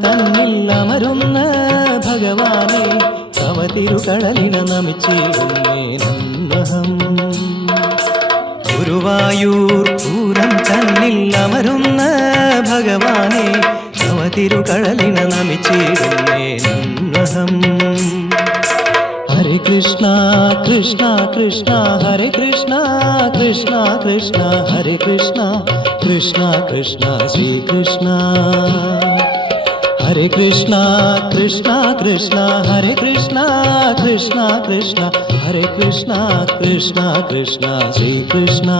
തന്നിൽ അമരുന്ന ഭഗവാനെ തവ തിരുകടലിന നമിച്ചിടുന്നേ നന്മഹം. ഗുരുവായൂർ പൂരം തന്നിൽ അമരുന്ന ഭഗവാനെ തവ തിരുകടലിന നമിച്ചിടുന്നേ നന്മഹം. ഹരേ കൃഷ്ണ കൃഷ്ണ കൃഷ്ണ ഹരേ കൃഷ്ണ കൃഷ്ണ കൃഷ്ണ ഹരേ കൃഷ്ണ കൃഷ്ണ കൃഷ്ണ ശ്രീകൃഷ്ണ. ഹരേ കൃഷ്ണ കൃഷ്ണ കൃഷ്ണ ഹരേ കൃഷ്ണ കൃഷ്ണ കൃഷ്ണ ഹരേ കൃഷ്ണ കൃഷ്ണ കൃഷ്ണ ശ്രീകൃഷ്ണ.